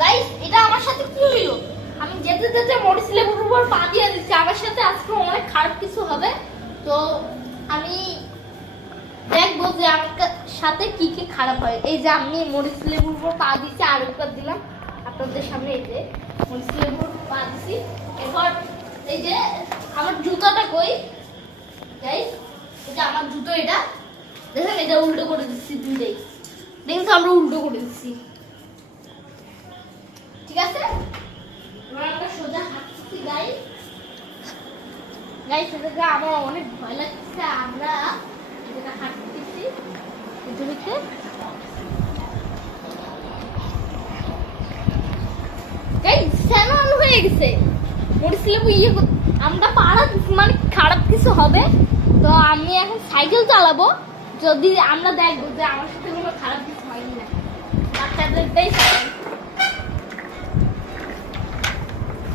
Guys এটা আমার সাথে কি হইলো, আমি যেতে যেতে মরিচ লেবুর উপর পা দিয়ে দিচ্ছি, আমার সাথে আজকে অনেক খারাপ কিছু হবে। তো আমি দেখবো যে আমার সাথে কি কি খারাপ হয়। এই যে আমি মরিচ লেবুর উপর পা দিচ্ছি, আর একবার দিলাম আপনাদের সামনে। এই যে মরিচ লেবুর উপর পা দিচ্ছি, এরপর এই যে আমার জুতাটা কই গাইস, এই যে আমার জুতো, এটা দেখেন, এটা উল্টো করে দিচ্ছি দুইটাই। দেখুন তো আমরা উল্টো করে দিচ্ছি, ঠিক আছে। এবার আমরা সোজা হাঁটছি গাইস। গাইস এটাকে আমার অনেক ভয় লাগছে, আমরা এটা হাঁটতেছি জমিতে। গাইস স্যানন হয়ে গেছে মরিচ লেবু আমরা পাড়া মানে খারাপ কিছু হবে। তো আমি এখন সাইকেল চালাবো, যদি আমরা দেখবো যে আমার সাথে কোনো খারাপ কিছু হয়নি না। বাচ্চাদেরটাই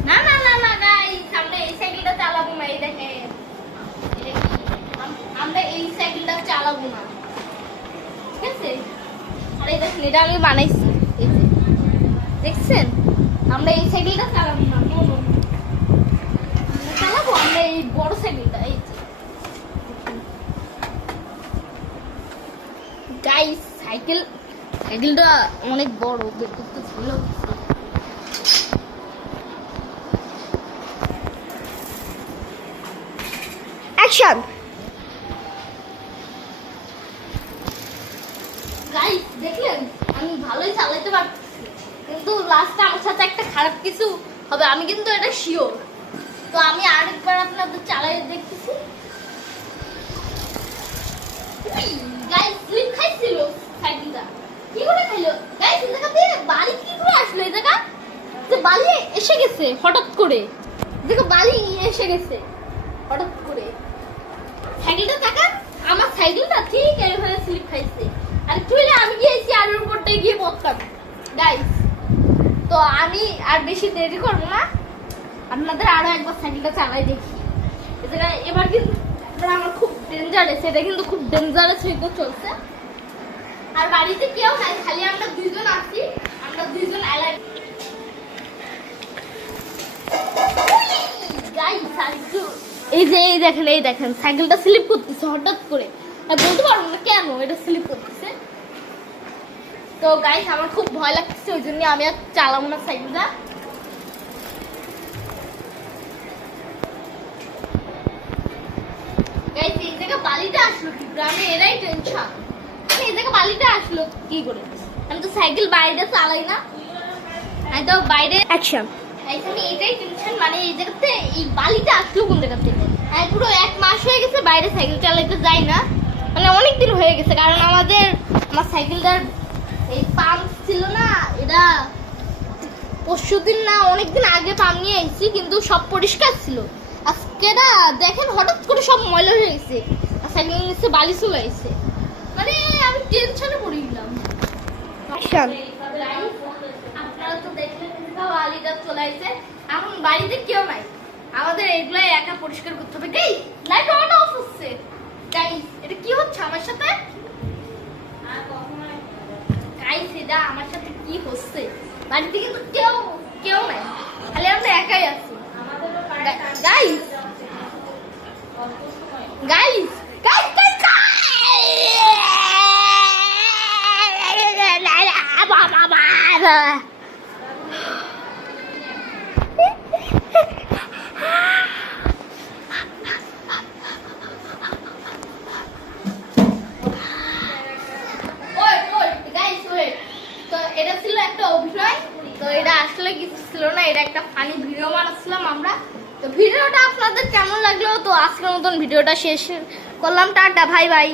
না না না না গাইস, আমরা এই সাইকেলটা চালাবো না। এই দেখেন আমরা এই সাইকেলটা চালাবো না, ঠিক আছে। আর এই দেখেন এটা আমি বানাইছি, এই যে দেখছেন, আমরা এই সাইকেলটা চালাবো না। আমরা চালাবো আমরা এই বড় সাইকেলটা। এই যে গাইস সাইকেলটা অনেক বড়, বের করতে ভালো। অ্যাকশন। গাইস দেখলেন আমি ভালোই চালাতে পারতেছি, কিন্তু লাস্টে আমার সাথে একটা খারাপ কিছু হবে, আমি কিন্তু এটা শিওর। তো আমি আরেকবার আপনাদের চালাই দেখতেছি। গাইস স্লিপ খাইছিল সাইকেলটা, কি করে খাইলো গাইস? এই জায়গা দিয়ে বালি কি করে আসলো? এই জায়গা যে বালি এসে গেছে হঠাৎ করে, দেখো বালি এসে গেছে হঠাৎ করে। সাইকেলটা তাকান, আমার সাইকেলটা ঠিক এইভাবে স্লিপ খাইছে, আর চলে আমি গিয়েছি আর উপরটাই গিয়ে পড়তাম গাইস। তো আমি আর বেশি দেরি করবো না, আপনাদের আরো একবার সাইকেলটা চালাই দেখি। এবার কিন্তু আমার খুব ডেঞ্জারাস, এটা কিন্তু খুব ডেঞ্জারাস হয়ে চলছে। আর বাড়িতে কেউ নাই, খালি আমরা দুইজন আছি, আমরা দুইজন অ্যালার্ট। এই যে এই দেখেন সাইকেলটা স্লিপ করতেছে হঠাৎ করে, বলতে পারবো না কেন এটা স্লিপ করতেছে। তো গাইস আমার খুব ভয় লাগতেছে, ওই জন্য আমি আর চালাবো না সাইকেলটা। গাইস এই জায়গা বালিটা আসলো কি গ্রামে, এরাই টেনশন। এই জায়গা বালিটা আসলো কি করে? আমি তো সাইকেল বাইরে চালাই না, আমি তো বাইরে। অ্যাকশন। আমি এটাই টেনশন, মানে এই জায়গাতে এই বালিটা আসলো কোন জায়গা থেকে? আমি পুরো 1 মাস হয়ে গেছে বাইরে সাইকেল চালাতে যাই না, মানে অনেক দিন হয়ে গেছে। কারণ আমার সাইকেলটার এই পাম্প ছিল না, এটা পরশুদিন না অনেকদিন আগে পাম্প নিয়ে এসেছি, কিন্তু সব পরিষ্কার ছিল। আজকে না দেখেন হঠাৎ করে সব ময়লা হয়ে গেছে, আর সাইকেলের নিচে বালি চলে এসেছে, মানে আমি টেনশনে পড়ে গেলাম। আপনারা তো দেখলেন বালিটা চলে আসছে, এখন বাড়িতে কেউ নাই, আমাদের এগুলাই একা পরিষ্কার করতে হবে। গাইস লাইট অন অফ হচ্ছে, গাইস এটা কি হচ্ছে আমার সাথে? গাইস এটা আমার সাথে কি হচ্ছে? বাড়িতে কিন্তু কেউ নাই, খালি আমরা একাই আছি। গাইস গাইস গাইস এটা ছিল একটা অভিনয়, তো এটা আসলে কিছু ছিল না, এটা একটা ফানি ভিডিও বানাচ্ছিলাম আমরা। তো ভিডিওটা আপনাদের কেমন লাগলো? তো আজকের মতন ভিডিওটা শেষ করলাম, টাটা, বাই বাই।